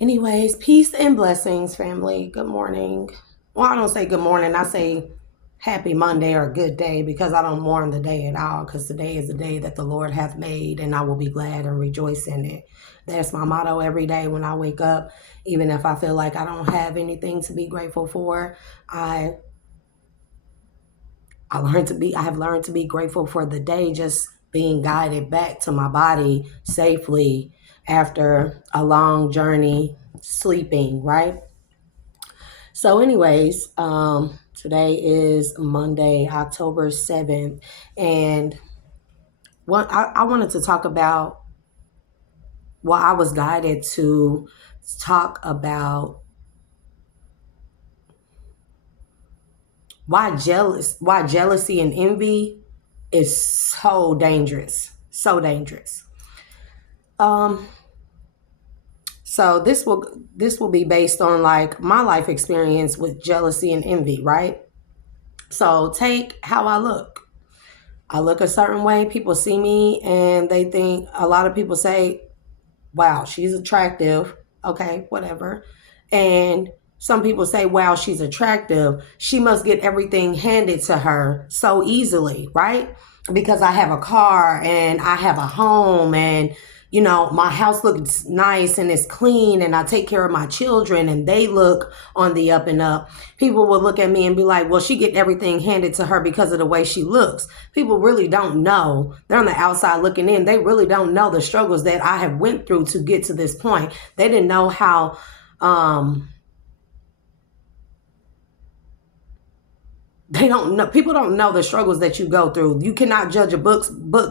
Anyways, peace and blessings, family. Good morning. Well, I don't say good morning. I say happy Monday or good day because I don't mourn the day at all because today is the day that the Lord hath made and I will be glad and rejoice in it. That's my motto every day when I wake up. Even if I feel like I don't have anything to be grateful for, I I have learned to be grateful for the day just being guided back to my body safely after a long journey sleeping, right? So, anyways, today is Monday, October 7th, and what I wanted to talk about, well, I was guided to talk about why jealousy and envy is so dangerous, so dangerous. Um, so this will be based on like my life experience with jealousy and envy, right? So take how I look. I look a certain way, people see me and they think, a lot of people say, wow, she's attractive. Okay, whatever. And some people say, wow, she's attractive. She must get everything handed to her so easily, right? Because I have a car and I have a home and my house looks nice and it's clean and I take care of my children and they look on the up and up. People will look at me and be like, well, she get everything handed to her because of the way she looks. People really don't know. They're on the outside looking in. They really don't know the struggles that I have went through to get to this point. They didn't know how people don't know the struggles that you go through. You cannot judge a book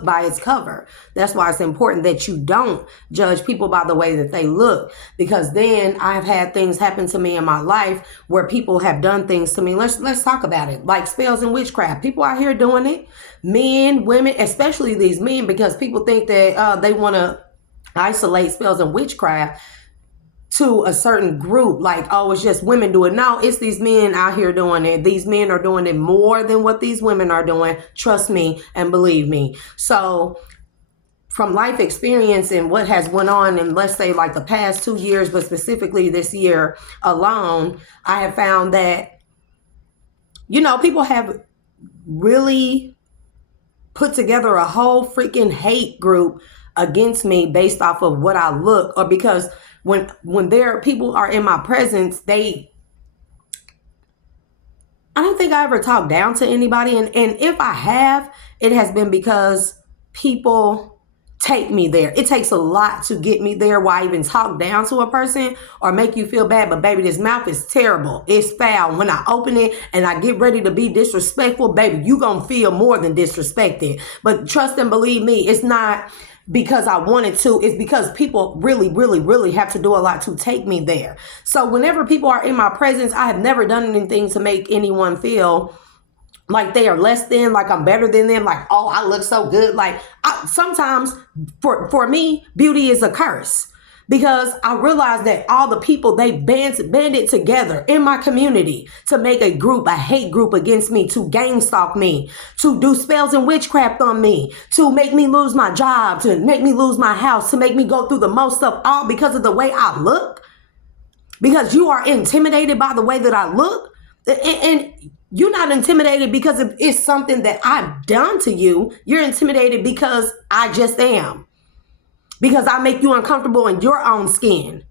by its cover. That's why it's important that you don't judge people by the way that they look, because then I've had things happen to me in my life where people have done things to me. Let's talk about it, like spells and witchcraft. People out here doing it, men, women, especially these men, because people think that they want to isolate spells and witchcraft to a certain group, like, oh, it's just women do it. No, it's these men out here doing it. These men are doing it more than what these women are doing. Trust me and believe me. So from life experience and what has went on in, let's say, like the past 2 years, but specifically this year alone, I have found that, people have really put together a whole freaking hate group against me based off of what I look, or because when people are in my presence, I don't think I ever talk down to anybody. And if I have, it has been because people take me there. It takes a lot to get me there. Why even talk down to a person or make you feel bad? But baby, this mouth is terrible. It's foul. When I open it and I get ready to be disrespectful, baby, you gonna feel more than disrespected. But trust and believe me, it's not because I wanted to. It's because people really, really, really have to do a lot to take me there. So whenever people are in my presence, I have never done anything to make anyone feel like they are less than, like I'm better than them, like, oh, I look so good. Like sometimes for me, beauty is a curse. Because I realized that all the people, they banded together in my community to make a group, a hate group against me, to gang stalk me, to do spells and witchcraft on me, to make me lose my job, to make me lose my house, to make me go through the most stuff, all because of the way I look. Because you are intimidated by the way that I look. And you're not intimidated because it's something that I've done to you. You're intimidated because I just am. Because I make you uncomfortable in your own skin.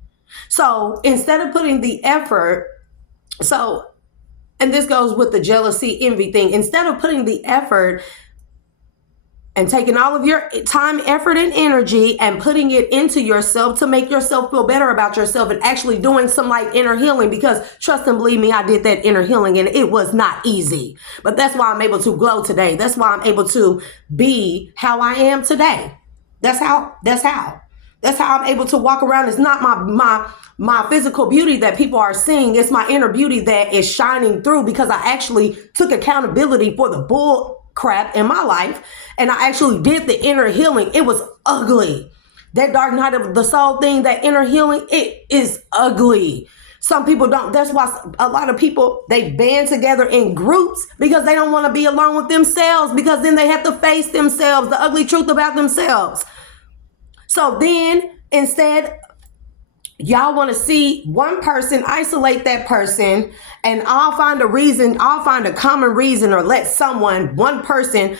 So instead of putting the effort, and this goes with the jealousy, envy thing, instead of putting the effort and taking all of your time, effort, and energy and putting it into yourself to make yourself feel better about yourself and actually doing some like inner healing, because trust and believe me, I did that inner healing and it was not easy. But that's why I'm able to glow today. That's why I'm able to be how I am today. That's how I'm able to walk around. It's not my physical beauty that people are seeing. It's my inner beauty that is shining through, because I actually took accountability for the bull crap in my life. And I actually did the inner healing. It was ugly. That dark night of the soul thing, that inner healing, it is ugly. Some people don't. That's why a lot of people, they band together in groups because they don't want to be alone with themselves, because then they have to face themselves, the ugly truth about themselves. So then instead, y'all want to see one person, isolate that person, and I'll find a reason, I'll find a common reason, or let one person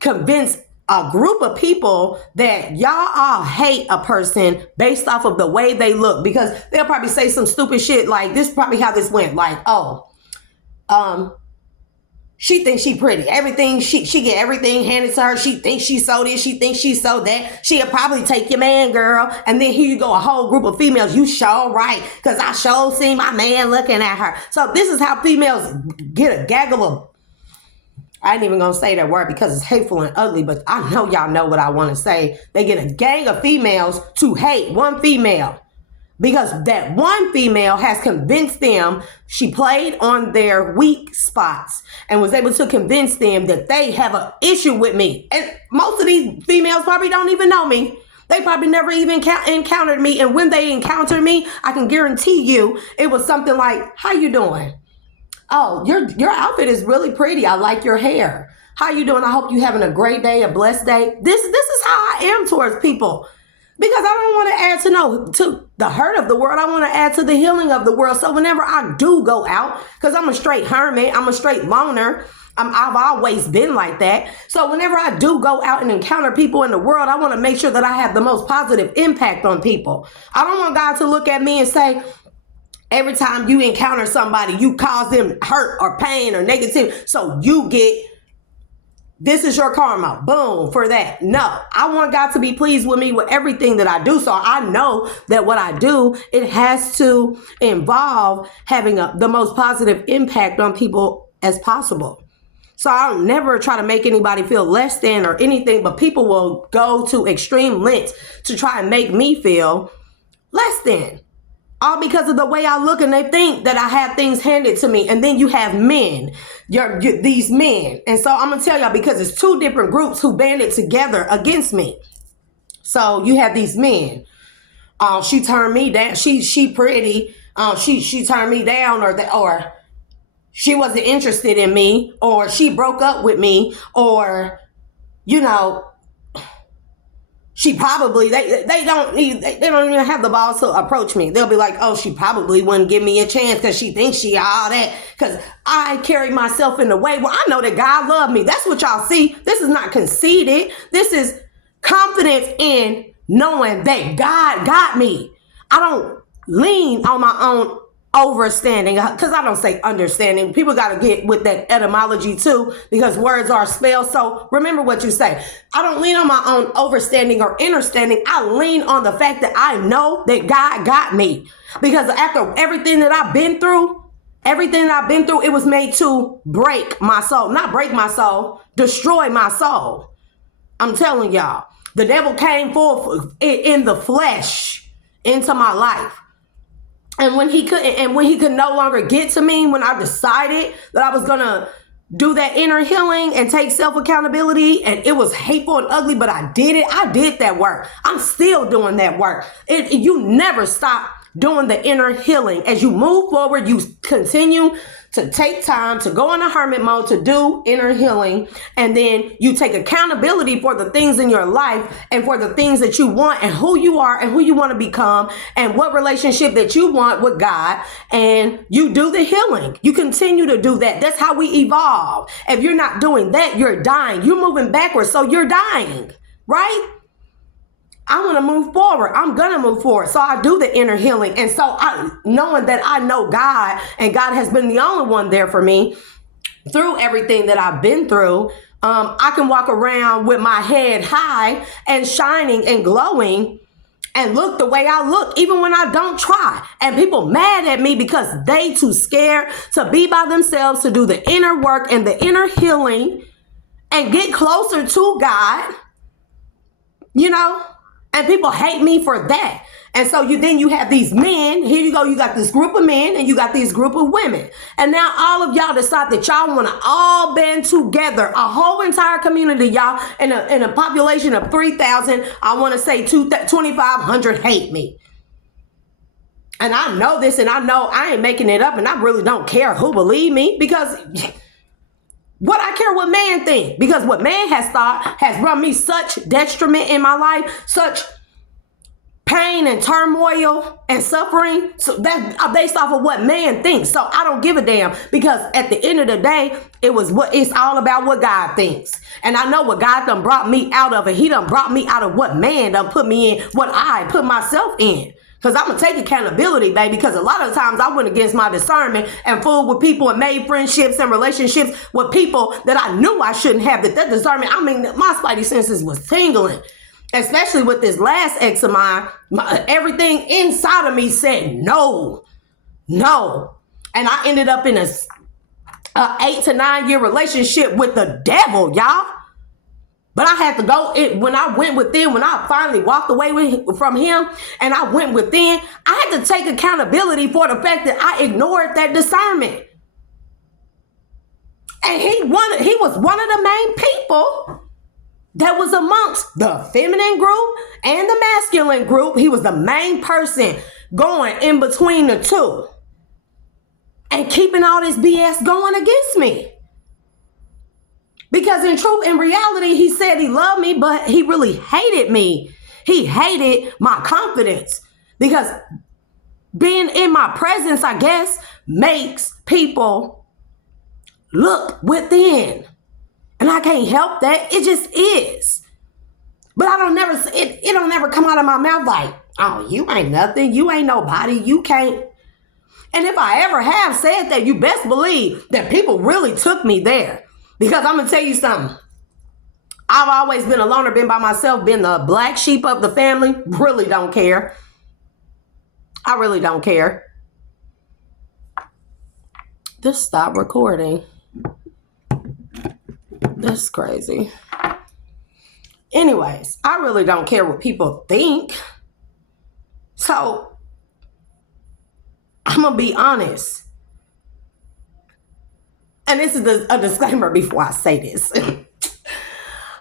convince a group of people that y'all all hate a person based off of the way they look, because they'll probably say some stupid shit like, this is probably how this went, like, oh, she thinks she pretty. Everything, she get everything handed to her. She thinks she so this, she thinks she so that. She'll probably take your man, girl. And then here you go, a whole group of females. You sure right, because I sure seen my man looking at her. So this is how females get a gaggle of, I ain't even gonna say that word because it's hateful and ugly, but I know y'all know what I want to say. They get a gang of females to hate one female, because that one female has convinced them, she played on their weak spots and was able to convince them that they have an issue with me. And most of these females probably don't even know me. They probably never even encountered me. And when they encountered me, I can guarantee you it was something like, how you doing? Oh, your outfit is really pretty. I like your hair. How you doing? I hope you having a great day, a blessed day. This is how I am towards people, because I don't want to add to the hurt of the world. I want to add to the healing of the world. So whenever I do go out, because I'm a straight hermit, I'm a straight loner. I've always been like that. So whenever I do go out and encounter people in the world, I want to make sure that I have the most positive impact on people. I don't want God to look at me and say, every time you encounter somebody, you cause them hurt or pain or negativity, so you get, this is your karma, boom, for that. No, I want God to be pleased with me with everything that I do. So I know that what I do, it has to involve having the most positive impact on people as possible. So I'll never try to make anybody feel less than or anything, but people will go to extreme lengths to try and make me feel less than. All because of the way I look, and they think that I have things handed to me. And then you have men, these men. And so I'm going to tell y'all, because it's two different groups who banded together against me. So you have these men. She turned me down. She pretty. She turned me down, or she wasn't interested in me, or she broke up with me, or, you know, she probably, they don't even have the balls to approach me. They'll be like, oh, she probably wouldn't give me a chance because she thinks she all that, because I carry myself in a way where I know that God loved me. That's what y'all see. This is not conceited. This is confidence in knowing that God got me. I don't lean on my own overstanding, because I don't say understanding. People got to get with that etymology too, because words are spelled. So remember what you say. I don't lean on my own overstanding or understanding. I lean on the fact that I know that God got me, because after everything that I've been through, it was made to break my soul. Not break my soul, destroy my soul. I'm telling y'all, the devil came forth in the flesh into my life. And when he could no longer get to me, when I decided that I was going to do that inner healing and take self-accountability, and it was hateful and ugly, but I did it. I did that work. I'm still doing that work. You never stop doing the inner healing. As you move forward, you continue to take time to go in a hermit mode to do inner healing. And then you take accountability for the things in your life and for the things that you want and who you are and who you want to become and what relationship that you want with God. And you do the healing. You continue to do that. That's how we evolve. If you're not doing that, you're dying. You're moving backwards. So you're dying, right? I want to move forward. I'm going to move forward. So I do the inner healing. And so knowing that I know God, and God has been the only one there for me through everything that I've been through, I can walk around with my head high and shining and glowing and look the way I look, even when I don't try. And people mad at me because they too scared to be by themselves, to do the inner work and the inner healing and get closer to God, you know? And people hate me for that. And so then you have these men. Here you go. You got this group of men and you got this group of women. And now all of y'all decide that y'all want to all band together. A whole entire community, y'all, in a population of 3,000. I want to say 2,500 hate me. And I know this, and I know I ain't making it up, and I really don't care who believe me, because what I care what man think, because what man has thought has brought me such detriment in my life, such pain and turmoil and suffering. So that's based off of what man thinks. So I don't give a damn, because at the end of the day, it's all about what God thinks. And I know what God done brought me out of, and he done brought me out of what man done put me in, what I put myself in. Because I'm going to take accountability, baby, because a lot of times I went against my discernment and fooled with people and made friendships and relationships with people that I knew I shouldn't have. That discernment, I mean, my spidey senses was tingling. Especially with this last ex of mine, everything inside of me said no. And I ended up in a 8 to 9 year relationship with the devil, y'all. But I had to go, when I went within, when I finally walked away from him and I went within, I had to take accountability for the fact that I ignored that discernment. And he was one of the main people that was amongst the feminine group and the masculine group. He was the main person going in between the two and keeping all this BS going against me. Because in reality, he said he loved me, but he really hated me. He hated my confidence, because being in my presence, I guess, makes people look within. And I can't help that. It just is. But it don't never come out of my mouth like, oh, you ain't nothing. You ain't nobody. You can't. And if I ever have said that, you best believe that people really took me there. Because I'm going to tell you something. I've always been a loner, been by myself, been the black sheep of the family. Really don't care. I really don't care. Just stop recording. That's crazy. Anyways, I really don't care what people think. So, I'm going to be honest. And this is a disclaimer before I say this.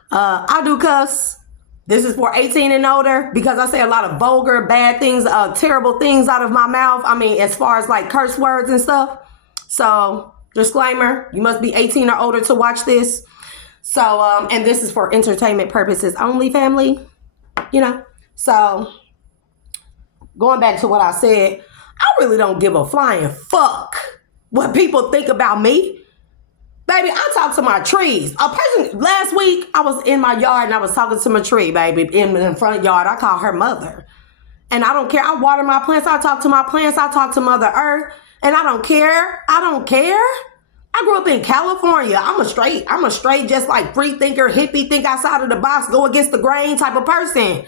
I do cuss. This is for 18 and older, because I say a lot of vulgar, bad things, terrible things out of my mouth. I mean, as far as like curse words and stuff. So, disclaimer, you must be 18 or older to watch this. So, and this is for entertainment purposes only, family. You know. So, going back to what I said, I really don't give a flying fuck what people think about me. Baby, I talk to my trees. Last week, I was in my yard and I was talking to my tree, baby, in the front yard. I call her mother. And I don't care. I water my plants. I talk to my plants. I talk to Mother Earth. And I don't care. I don't care. I grew up in California. I'm a straight, just like free thinker, hippie, think outside of the box, go against the grain type of person.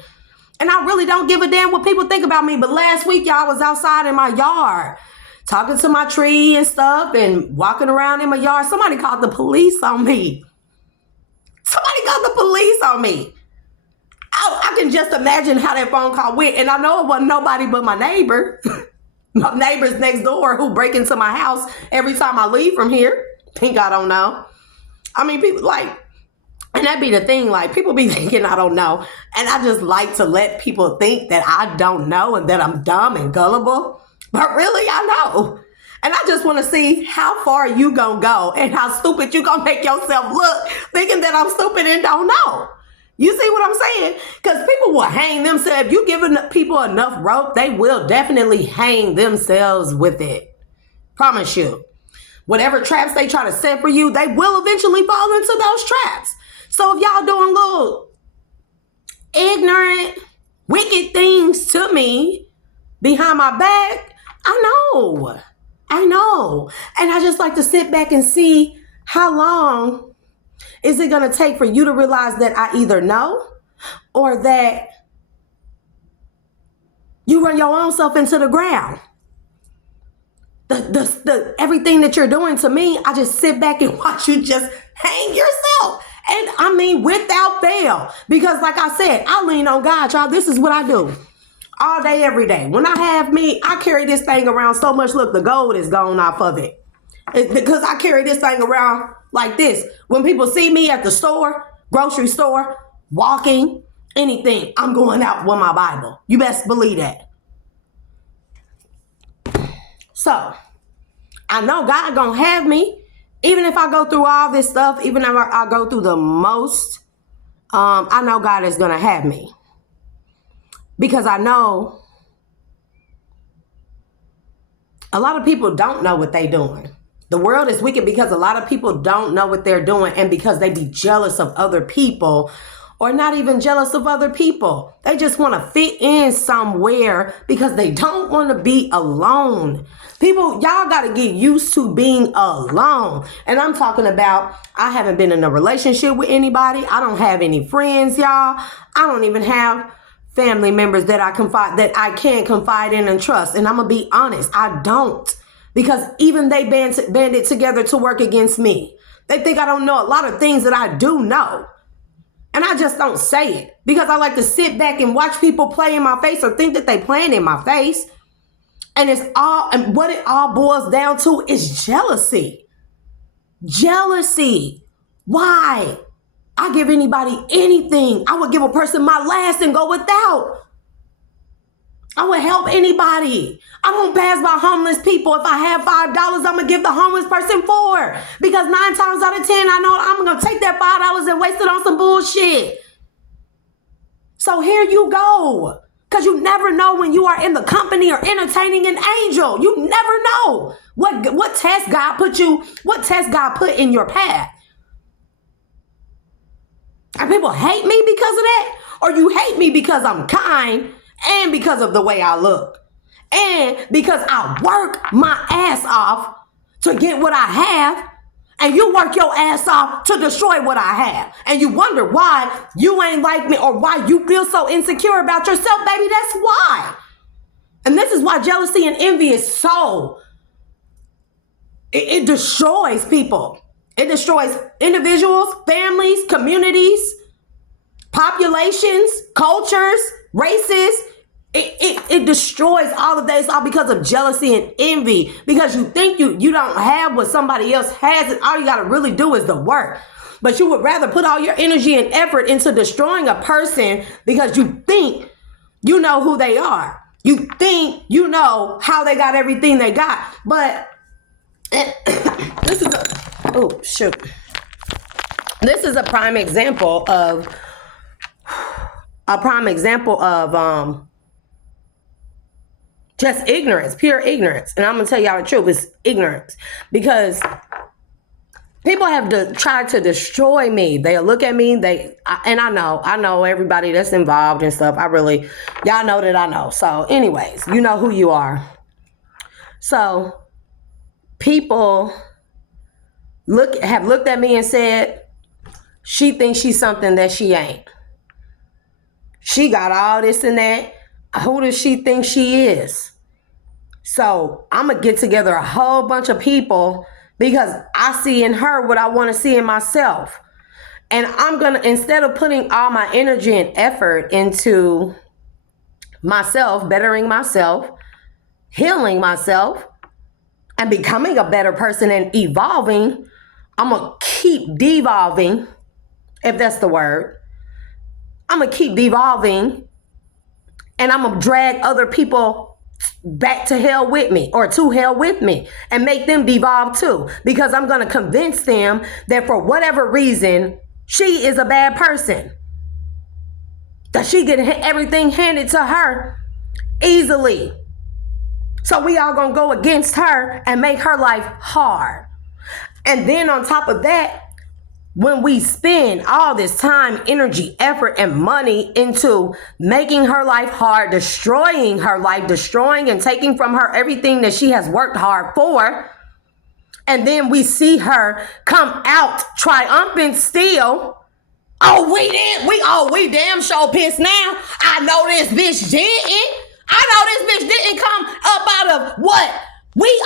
And I really don't give a damn what people think about me. But last week, y'all, was outside in my yard, talking to my tree and stuff and walking around in my yard. Somebody called the police on me. I can just imagine how that phone call went. And I know it wasn't nobody but my neighbor. My neighbors next door who break into my house every time I leave from here. Think I don't know. I mean, people like, and that be the thing, like people be thinking I don't know. And I just like to let people think that I don't know and that I'm dumb and gullible. But really, I know. And I just want to see how far you gonna go and how stupid you gonna make yourself look thinking that I'm stupid and don't know. You see what I'm saying? Because people will hang themselves. If you giving people enough rope, they will definitely hang themselves with it. Promise you. Whatever traps they try to set for you, they will eventually fall into those traps. So if y'all doing little ignorant, wicked things to me behind my back, I know. And I just like to sit back and see how long is it going to take for you to realize that I either know or that you run your own self into the ground. The everything that you're doing to me, I just sit back and watch you just hang yourself. And I mean, without fail, because like I said, I lean on God, y'all. This is what I do all day, every day. When I have me, I carry this thing around so much. Look, the gold is gone off of it. It's because I carry this thing around like this. When people see me at the store, grocery store, walking, anything, I'm going out with my Bible. You best believe that. So, I know God gonna have me. Even if I go through all this stuff, even if I go through the most, I know God is gonna have me. because I know a lot of people don't know what they're doing. The world is wicked because a lot of people don't know what they're doing, and because they be jealous of other people, or not even jealous of other people. They just want to fit in somewhere because they don't want to be alone. People, y'all got to get used to being alone. And I'm talking about, I haven't been in a relationship with anybody. I don't have any friends, y'all. I don't even have family members that I can confide in and trust. And I'm going to be honest, I don't. Because even they banded together to work against me. They think I don't know a lot of things that I do know. And I just don't say it because I like to sit back and watch people play in my face or think that they playing in my face. And what it all boils down to is jealousy. Jealousy. Why? I give anybody anything. I would give a person my last and go without. I would help anybody. I won't pass by homeless people. If I have $5, I'm going to give the homeless person $4. Because 9 times out of 10, I know I'm going to take that $5 and waste it on some bullshit. So here you go. Because you never know when you are in the company or entertaining an angel. You never know what test God put in your path. And people hate me because of that? Or you hate me because I'm kind and because of the way I look? And because I work my ass off to get what I have, and you work your ass off to destroy what I have. And you wonder why you ain't like me or why you feel so insecure about yourself, baby. That's why. And this is why jealousy and envy is so, it destroys people. It destroys individuals, families, communities, populations, cultures, races. It destroys all of that. It's all because of jealousy and envy. Because you think you don't have what somebody else has, and all you got to really do is the work. But you would rather put all your energy and effort into destroying a person because you think you know who they are. You think you know how they got everything they got. But this is a prime example of just ignorance, pure ignorance. And I'm going to tell y'all the truth, it's ignorance. Because people have tried to destroy me. They'll look at me, and I know everybody that's involved and stuff. Y'all know that I know. So anyways, you know who you are. So people have looked at me and said, she thinks she's something that she ain't. She got all this and that. Who does she think she is? So I'm going to get together a whole bunch of people because I see in her what I want to see in myself. And I'm going to, instead of putting all my energy and effort into myself, bettering myself, healing myself, and becoming a better person and evolving, I'm going to keep devolving, if that's the word. I'm going to keep devolving, and I'm going to drag other people back to hell with me, or to hell with me, and make them devolve too. Because I'm going to convince them that for whatever reason, she is a bad person. That she get everything handed to her easily. So we all going to go against her and make her life hard. And then on top of that, when we spend all this time, energy, effort, and money into making her life hard, destroying her life, destroying and taking from her everything that she has worked hard for, and then we see her come out triumphant still. We damn sure pissed now. I know this bitch didn't. I know this bitch didn't come up out of what?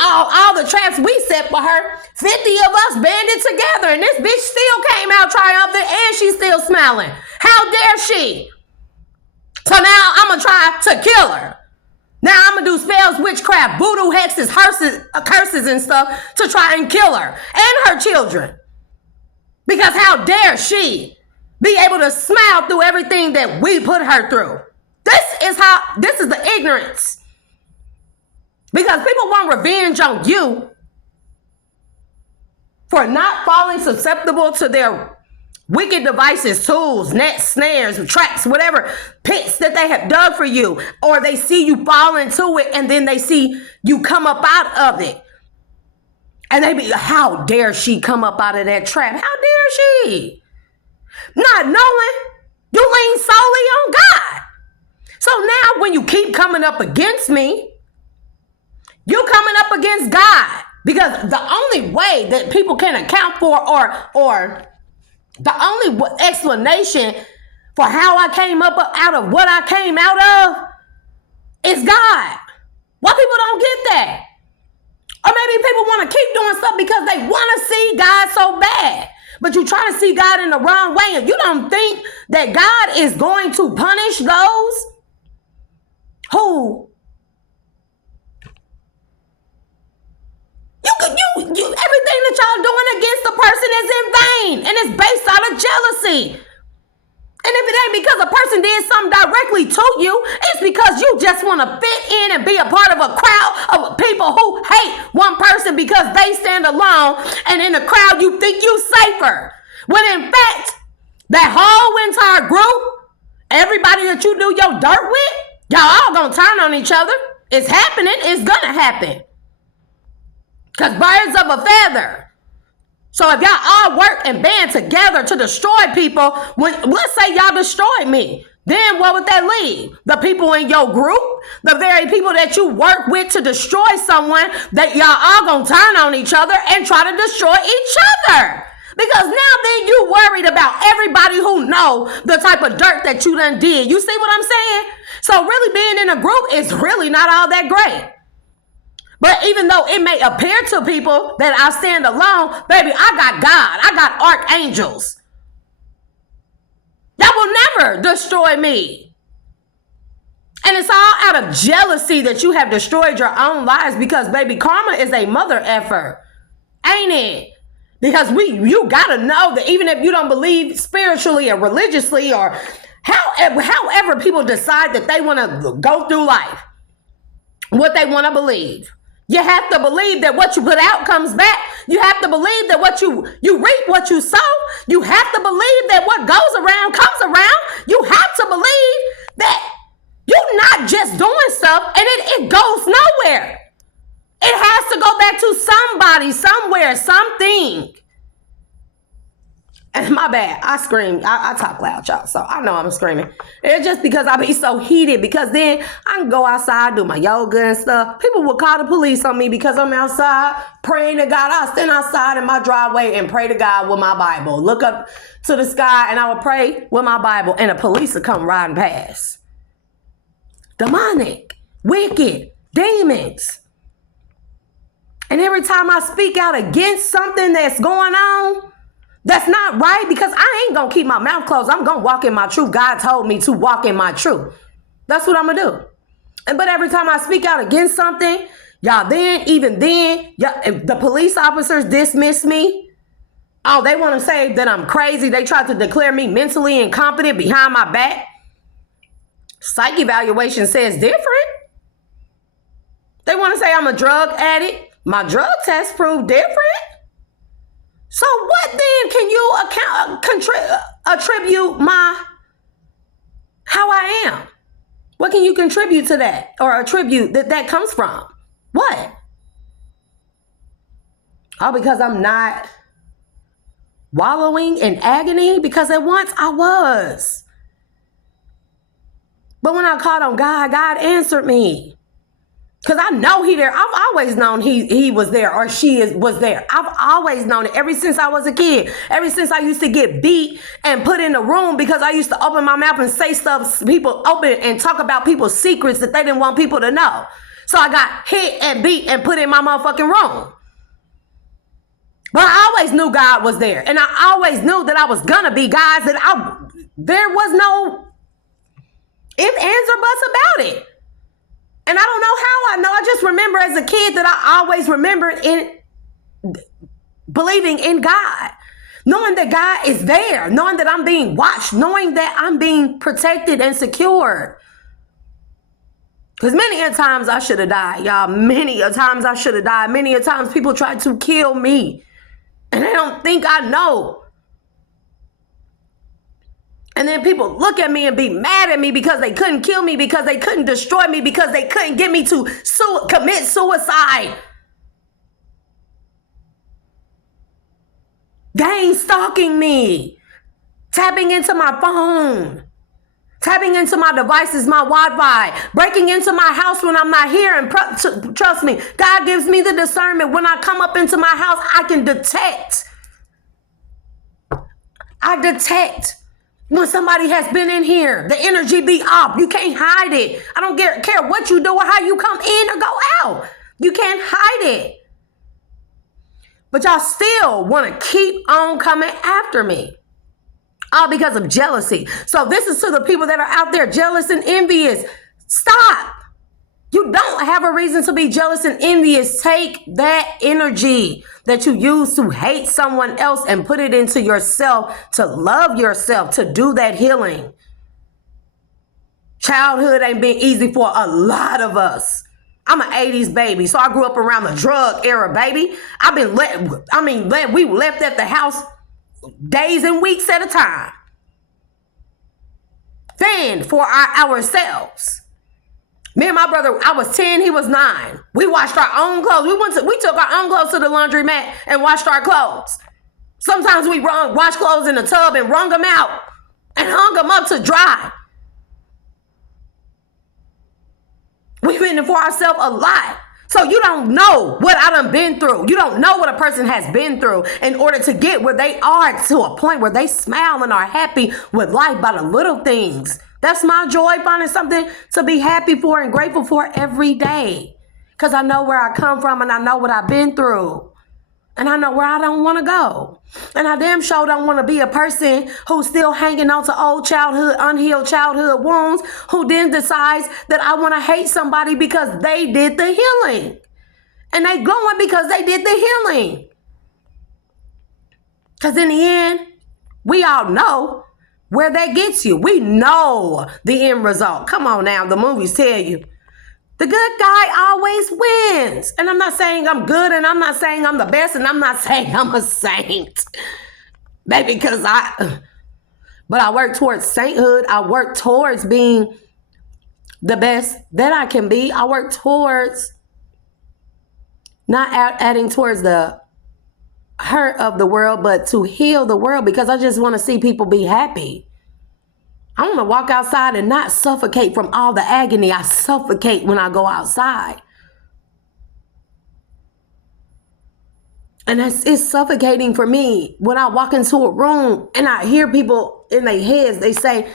All the traps we set for her, 50 of us banded together, and this bitch still came out triumphant, and she's still smiling. How dare she? So now I'm going to try to kill her. Now I'm going to do spells, witchcraft, voodoo, hexes, curses, and stuff to try and kill her and her children. Because how dare she be able to smile through everything that we put her through? This is the ignorance. Because people want revenge on you for not falling susceptible to their wicked devices, tools, nets, snares, traps, whatever, pits that they have dug for you, or they see you fall into it and then they see you come up out of it. And they be, how dare she come up out of that trap? How dare she? Not knowing you lean solely on God. So now when you keep coming up against me, you coming up against God. Because the only way that people can account for or the only explanation for how I came up out of what I came out of is God. Why people don't get that? Or maybe people want to keep doing stuff because they want to see God so bad. But you're trying to see God in the wrong way. And you don't think that God is going to punish those who everything that y'all doing against the person is in vain. And it's based out of jealousy. And if it ain't because a person did something directly to you, it's because you just want to fit in and be a part of a crowd of people who hate one person because they stand alone. And in the crowd, you think you safer. When in fact, that whole entire group, everybody that you do your dirt with, y'all all gonna turn on each other. It's happening. It's gonna happen. Because birds of a feather. So if y'all all work and band together to destroy people, let's say y'all destroyed me, then what would that leave? The people in your group, the very people that you work with to destroy someone, that y'all all gonna turn on each other and try to destroy each other. Because now then you worried about everybody who know the type of dirt that you done did. You see what I'm saying? So really being in a group is really not all that great. But even though it may appear to people that I stand alone, baby, I got God. I got archangels that will never destroy me. And it's all out of jealousy that you have destroyed your own lives because, baby, karma is a mother effer. Ain't it? Because you got to know that even if you don't believe spiritually or religiously or however people decide that they want to go through life, what they want to believe. You have to believe that what you put out comes back. You have to believe that what you reap what you sow. You have to believe that what goes around comes around. You have to believe that you're not just doing stuff and it goes nowhere. It has to go back to somebody, somewhere, something. And my bad, I scream. I talk loud, y'all, so I know I'm screaming. It's just because I be so heated because then I can go outside, do my yoga and stuff. People will call the police on me because I'm outside praying to God. I'll stand outside in my driveway and pray to God with my Bible. Look up to the sky and I would pray with my Bible and the police would come riding past. Demonic, wicked, demons. And every time I speak out against something that's going on, that's not right, because I ain't going to keep my mouth closed. I'm going to walk in my truth. God told me to walk in my truth. That's what I'm going to do. But every time I speak out against something, even then, if the police officers dismiss me, oh, they want to say that I'm crazy. They try to declare me mentally incompetent behind my back. Psych evaluation says different. They want to say I'm a drug addict. My drug test proved different. So what then can you attribute how I am? What can you contribute to that or attribute that comes from? What? Oh, because I'm not wallowing in agony? Because at once I was. But when I called on God, God answered me. Because I know he there. I've always known he was there or was there. I've always known it ever since I was a kid. Ever since I used to get beat and put in the room because I used to open my mouth and say stuff, people open and talk about people's secrets that they didn't want people to know. So I got hit and beat and put in my motherfucking room. But I always knew God was there. And I always knew that I was going to be guys there was no ifs, ands, or buts about it. And I don't know how I know. I just remember as a kid that I always remembered in believing in God. Knowing that God is there. Knowing that I'm being watched. Knowing that I'm being protected and secured. Because many a times I should have died, y'all. Many a times I should have died. Many a times people tried to kill me. And they don't think I know And then people look at me and be mad at me because they couldn't kill me, because they couldn't destroy me, because they couldn't get me to commit suicide. Gang stalking me, tapping into my phone, tapping into my devices, my Wi-Fi, breaking into my house when I'm not here. And trust me, God gives me the discernment. When I come up into my house, I can detect. I detect when somebody has been in here. The energy be off. You can't hide it. I don't care what you do or how you come in or go out. You can't hide it. But y'all still want to keep on coming after me. All because of jealousy. So this is to the people that are out there jealous and envious. Stop. You don't have a reason to be jealous and envious. Take that energy that you use to hate someone else and put it into yourself, to love yourself, to do that healing. Childhood ain't been easy for a lot of us. I'm an 80s baby, so I grew up around the drug era, baby. We left at the house days and weeks at a time. Fend for ourselves. Me and my brother, I was 10, he was 9. We washed our own clothes. We took our own clothes to the laundromat and washed our clothes. Sometimes we washed clothes in the tub and wrung them out and hung them up to dry. We've been for ourselves a lot. So you don't know what I done been through. You don't know what a person has been through in order to get where they are, to a point where they smile and are happy with life by the little things. That's my joy, finding something to be happy for and grateful for every day. Because I know where I come from and I know what I've been through. And I know where I don't want to go. And I damn sure don't want to be a person who's still hanging on to old childhood, unhealed childhood wounds, who then decides that I want to hate somebody because they did the healing. And they glowing because they did the healing. Because in the end, we all know where that gets you. We know the end result. Come on now, the movies tell you. The good guy always wins. And I'm not saying I'm good, and I'm not saying I'm the best, and I'm not saying I'm a saint. Maybe because but I work towards sainthood. I work towards being the best that I can be. I work towards not adding towards the hurt of the world, but to heal the world, because I just want to see people be happy. I want to walk outside and not suffocate from all the agony I suffocate when I go outside. And it's suffocating for me when I walk into a room and I hear people in their heads, they say,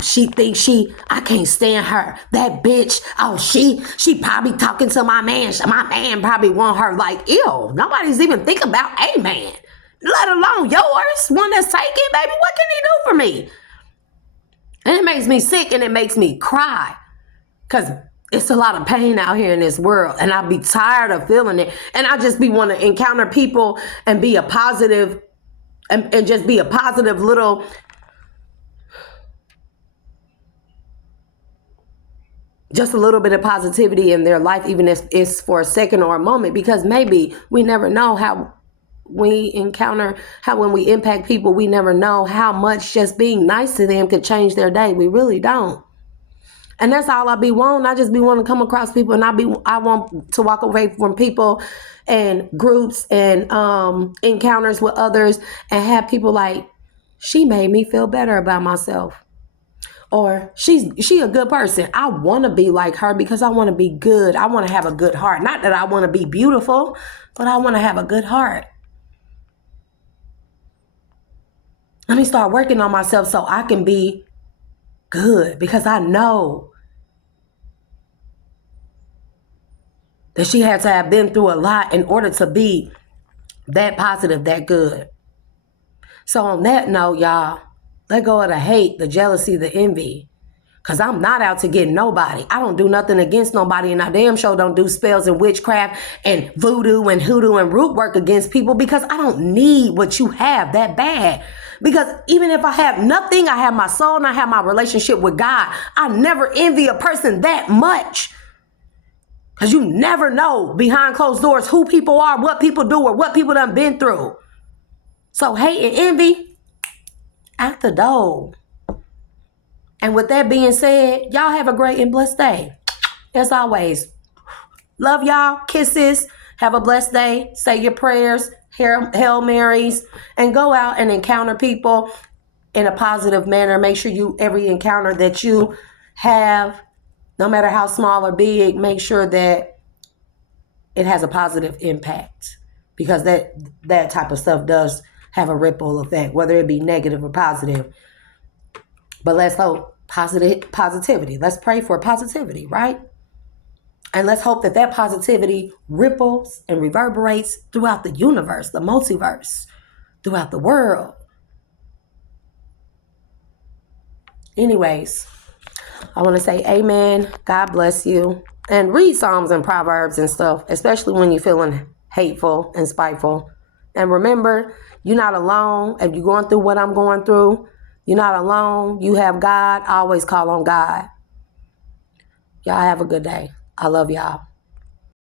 she thinks I can't stand her. That bitch, she probably talking to my man. My man probably want her. Like, ew, nobody's even thinking about a man, let alone yours, one that's taken, baby. What can he do for me? And it makes me sick and it makes me cry, because it's a lot of pain out here in this world, and I'll be tired of feeling it. And I just want to encounter people and be a positive and just be a positive little just a little bit of positivity in their life, even if it's for a second or a moment, because maybe we never know how we encounter, how when we impact people, we never know how much just being nice to them could change their day. We really don't. And that's all I be wanting. I just be wanting to come across people, and I want to walk away from people and groups and encounters with others and have people like, she made me feel better about myself. Or she a good person. I want to be like her because I want to be good. I want to have a good heart. Not that I want to be beautiful, but I want to have a good heart. Let me start working on myself so I can be good, because I know that she had to have been through a lot in order to be that positive, that good. So on that note, y'all, let go of the hate, the jealousy, the envy. Because I'm not out to get nobody. I don't do nothing against nobody, and I damn sure don't do spells and witchcraft and voodoo and hoodoo and root work against people, because I don't need what you have that bad. Because even if I have nothing, I have my soul and I have my relationship with God. I never envy a person that much. Because you never know behind closed doors who people are, what people do, or what people done been through. So hate and envy, out the door. And with that being said, y'all have a great and blessed day. As always, love y'all. Kisses. Have a blessed day. Say your prayers, Hail Marys, and go out and encounter people in a positive manner. Make sure every encounter that you have, no matter how small or big, make sure that it has a positive impact, because that type of stuff does have a ripple effect, whether it be negative or positive. But let's hope positivity. Let's pray for positivity, right? And let's hope that positivity ripples and reverberates throughout the universe, the multiverse, throughout the world. Anyways, I want to say amen. God bless you. And read Psalms and Proverbs and stuff, especially when you're feeling hateful and spiteful. And remember, you're not alone. If you're going through what I'm going through, you're not alone. You have God. Always call on God. Y'all have a good day. I love y'all.